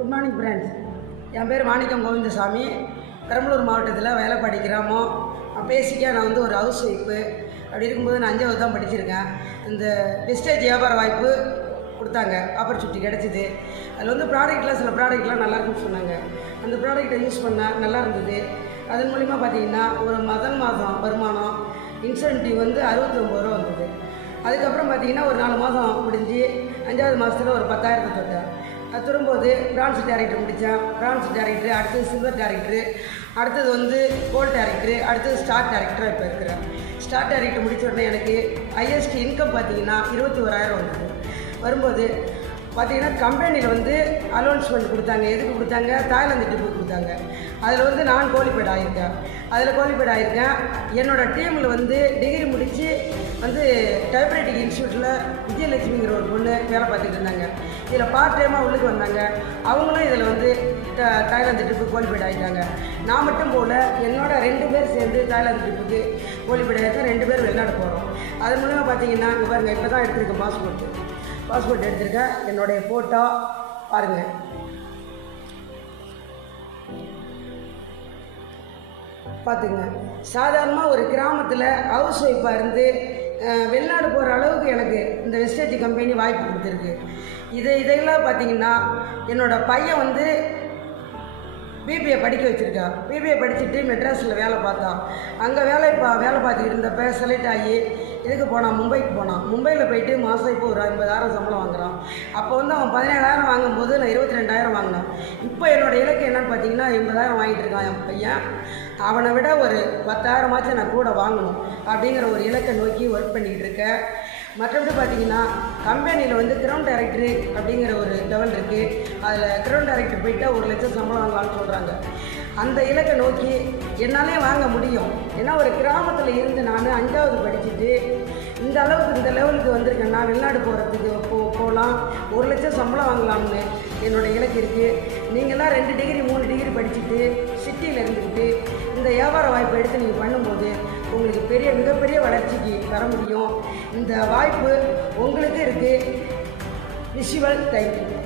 Good morning friends. என் பேர் மாணிக்கம் கோவிந்தசாமி. பெரம்பலூர் மாவட்டத்தில் வேலைப்பாடி கிராமம். பேசிக்காக நான் ஒரு ஹவுஸ் ஒய்ஃபு. அப்படி இருக்கும்போது நான் 5வது தான் படிச்சிருக்கேன். இந்த வெஸ்டேஜ் வியாபார வாய்ப்பு கொடுத்தாங்க, ஆப்பர்ச்சுனிட்டி கிடச்சிது. அதில் ப்ராடக்ட்லாம் சில ப்ராடக்ட்லாம் நல்லாயிருக்குன்னு சொன்னாங்க. அந்த ப்ராடக்டை யூஸ் பண்ணால் நல்லா இருந்தது. அதன் மூலிமா பார்த்திங்கன்னா ஒரு முதல் மாதம் வருமானம் இன்சென்டிவ் 69 ரூபா வந்தது. அதுக்கப்புறம் பார்த்திங்கன்னா ஒரு 4 மாதம் முடிஞ்சு 5வது மாதத்தில் ஒரு 10,000 தொட்டேன். அது திரும்போது பிரான்ஸ் டேரக்டர் முடித்தேன். பிரான்ஸ் டேரக்டரு, அடுத்தது சில்வர் டேரக்டரு, அடுத்தது கோல்டு டேரக்டரு, அடுத்தது ஸ்டார் டேரக்டராக இப்போ இருக்கிறேன். ஸ்டார் டேரக்டர் முடித்த உடனே எனக்கு ஹையஸ்ட் இன்கம் பார்த்திங்கன்னா 21,000 வந்தது. வரும்போது பார்த்திங்கன்னா கம்பெனியில் அலௌன்ஸ்மெண்ட் கொடுத்தாங்க. எதுக்கு கொடுத்தாங்க? தாய்லாந்து ட்ரிப்பு கொடுத்தாங்க. அதில் நான் குவாலிஃபைட் ஆகியிருக்கேன். என்னோடய டீமில் டிகிரி முடித்து டைப்ரைட்டிங் இன்ஸ்டியூட்டில் விஜயலட்சுமிங்கிற ஒரு பொண்ணு வேலை பார்த்துட்டு இருந்தாங்க. இதில் பார்ட் டைமாக உள்ளுக்கு வந்தாங்க. அவங்களும் இதில் தாய்லாந்து ட்ரிப்பு குவாலிஃபைட் ஆகிட்டாங்க. நான் மட்டும் போல் என்னோட 2 பேர் சேர்ந்து தாய்லாந்து ட்ரிப்புக்கு குவாலிஃபைட் ஆகிட்டு 2 பேர் வெளிநாடு போகிறோம். அதன் மூலமாக பார்த்திங்கன்னா இங்கே பாருங்கள், இப்போ தான் எடுத்திருக்கேன் பாஸ்போர்ட் எடுத்திருக்கேன். என்னுடைய ஃபோட்டோ பாருங்கள். பார்த்துங்க, சாதாரணமாக ஒரு கிராமத்தில் ஹவுஸ் ஒய்ஃபாக இருந்து வெளிநாடு போகிற அளவுக்கு எனக்கு இந்த வெஸ்டேஜ் கம்பெனி வாய்ப்பு கொடுத்துருக்கு. இதெல்லாம் பார்த்திங்கன்னா என்னோடய பையன் பிபிஏ படிக்க வச்சுருக்கான். பிபிஏ படிச்சுட்டு மெட்ராஸில் வேலை பார்த்தான். அங்கே வேலை பார்த்துக்கிட்டு இருந்தப்போ செலக்ட் ஆகி இதுக்கு போனான், மும்பைக்கு போனான். மும்பையில் போயிட்டு மாதம் இப்போ ஒரு 50,000 சம்பளம் வாங்குகிறான். அப்போ அவன் 17,000 வாங்கும்போது நான் 22,000 வாங்கினேன். இப்போ என்னோடய இலக்கு என்னென்னு பார்த்தீங்கன்னா 80,000 வாங்கிட்டு இருக்கான் என் பையன். அவனை விட ஒரு 10,000 நான் கூட வாங்கணும் அப்படிங்கிற ஒரு இலக்கை நோக்கி ஒர்க் பண்ணிக்கிட்டு இருக்கேன். மற்றபடி பார்த்திங்கன்னா கம்பெனியில் கிரவுண்ட் டைரக்டரு அப்படிங்கிற ஒரு லெவல் இருக்குது. அதில் கிரவுண்ட் டைரக்டர் போயிட்டால் 1 லட்சம் சம்பளம் வாங்கலாம்னு சொல்கிறாங்க. அந்த இலக்கை நோக்கி என்னாலே வாங்க முடியும். ஏன்னா ஒரு கிராமத்தில் இருந்து நான் 5வது படிச்சுட்டு இந்த லெவலுக்கு வந்திருக்கேன்னா வெளிநாடு போகிறதுக்கு போகலாம், 1 லட்சம் சம்பளம் வாங்கலாம்னு என்னோடய இலக்கு இருக்குது. நீங்கள்லாம் 2 டிகிரி 3 டிகிரி படிச்சுட்டு சிட்டியில் இருந்துக்கிட்டு இந்த வியாபார வாய்ப்பை எடுத்து நீங்கள் பண்ணும்போது உங்களுக்கு மிகப்பெரிய வளர்ச்சிக்கு வர முடியும். இந்த வாய்ப்பு உங்களுக்கு இருக்குது. Visual thank you.